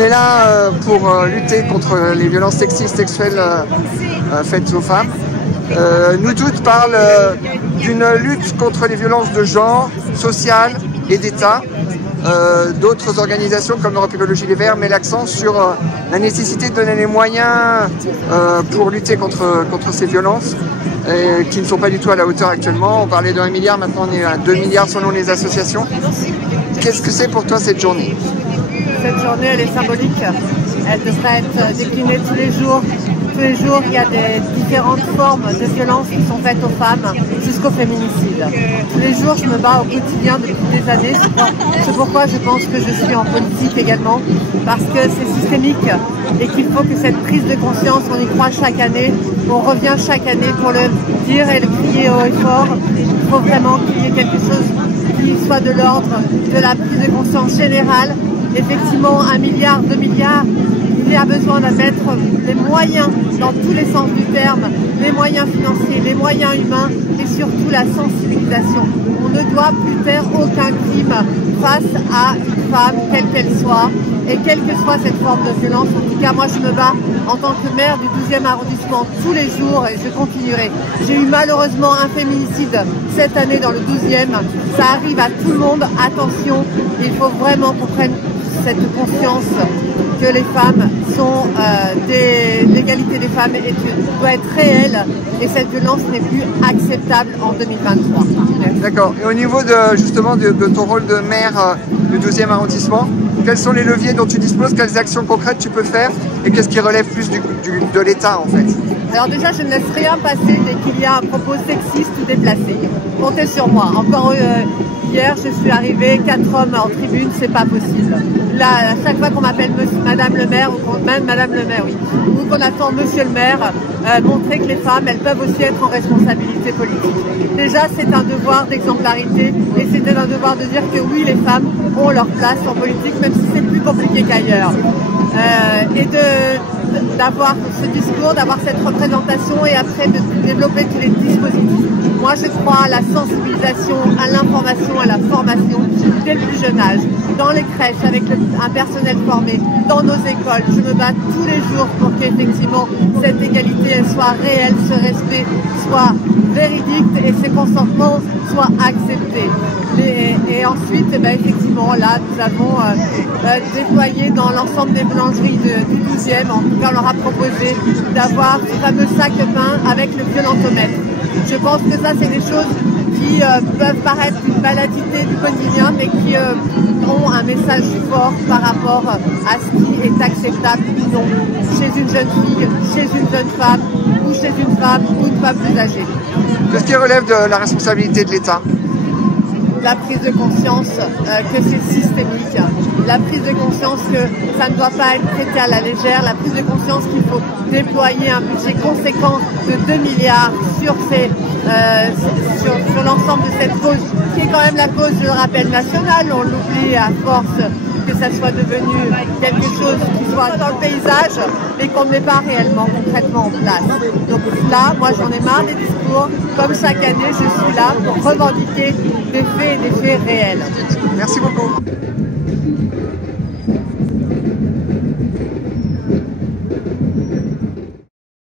est là pour lutter contre les violences sexistes, sexuelles faites aux femmes. Nous toutes parlent d'une lutte contre les violences de genre, sociales et d'État. D'autres organisations comme Europe Écologie Les Verts mettent l'accent sur la nécessité de donner les moyens pour lutter contre ces violences qui ne sont pas du tout à la hauteur actuellement. On parlait de 1 milliard, maintenant on est à 2 milliards selon les associations. Qu'est-ce que c'est pour toi cette journée? Cette journée, elle est symbolique. Elle devrait être déclinée tous les jours. Tous les jours, il y a des différentes formes de violences qui sont faites aux femmes jusqu'au féminicide. Tous les jours, je me bats au quotidien depuis des années. C'est pourquoi je pense que je suis en politique également, parce que c'est systémique et qu'il faut que cette prise de conscience, on y croit chaque année, on revient chaque année pour le dire et le crier haut et fort. Il faut vraiment qu'il y ait quelque chose qui soit de l'ordre de la prise de conscience générale. Effectivement, 1 milliard, 2 milliards, il y a besoin de mettre les moyens dans tous les sens du terme, les moyens financiers, les moyens humains et surtout la sensibilisation. On ne doit plus taire aucun crime face à une femme, quelle qu'elle soit, et quelle que soit cette forme de violence. En tout cas, moi je me bats en tant que maire du 12e arrondissement tous les jours et je continuerai. J'ai eu malheureusement un féminicide cette année dans le 12e. Ça arrive à tout le monde, attention, il faut vraiment qu'on prenne cette conscience que les femmes sont l'égalité des femmes doit être réelle et cette violence n'est plus acceptable en 2023. D'accord. Et au niveau justement de ton rôle de maire du 12e arrondissement, quels sont les leviers dont tu disposes, quelles actions concrètes tu peux faire et qu'est-ce qui relève plus de l'État en fait? Alors déjà, je ne laisse rien passer dès qu'il y a un propos sexiste ou déplacé. Comptez sur moi. Encore hier, je suis arrivée, 4 hommes en tribune, c'est pas possible. Là, à chaque fois qu'on m'appelle Madame le maire, ou même Madame le maire, oui, ou qu'on attend Monsieur le maire, montrer que les femmes, elles peuvent aussi être en responsabilité politique. Déjà, c'est un devoir d'exemplarité et c'est un devoir de dire que oui, les femmes ont leur place en politique, même si c'est plus compliqué qu'ailleurs. Et d'avoir ce discours, d'avoir cette représentation et après de développer tous les dispositifs. Moi, je crois à la sensibilisation, à l'information, à la formation dès le plus jeune âge, dans les crèches, avec un personnel formé, dans nos écoles. Je me bats tous les jours pour qu'effectivement cette égalité elle soit réelle, ce respect soit véridique et ces consentements soient acceptés. Et ensuite, effectivement, là, nous avons déployé dans l'ensemble des boulangeries du 12e, en tout cas, on leur a proposé d'avoir ce fameux sac de pain avec le violentomètre. Je pense que ça, c'est des choses qui peuvent paraître une banalité du quotidien, mais qui ont un message fort par rapport à ce qui est acceptable ou non chez une jeune fille, chez une jeune femme, ou chez une femme ou une femme plus âgée. Qu'est-ce qui relève de la responsabilité de l'État? La prise de conscience que c'est systémique, la prise de conscience que ça ne doit pas être traité à la légère, la prise de conscience qu'il faut déployer un budget conséquent de 2 milliards sur l'ensemble de cette cause, qui est quand même la cause, je le rappelle, nationale. On l'oublie à force que ça soit devenu quelque chose qui soit dans le paysage, mais qu'on ne met pas réellement, concrètement en place. Donc là, moi j'en ai marre des discours. Comme chaque année, je suis là pour revendiquer des faits et des faits réels. Merci beaucoup.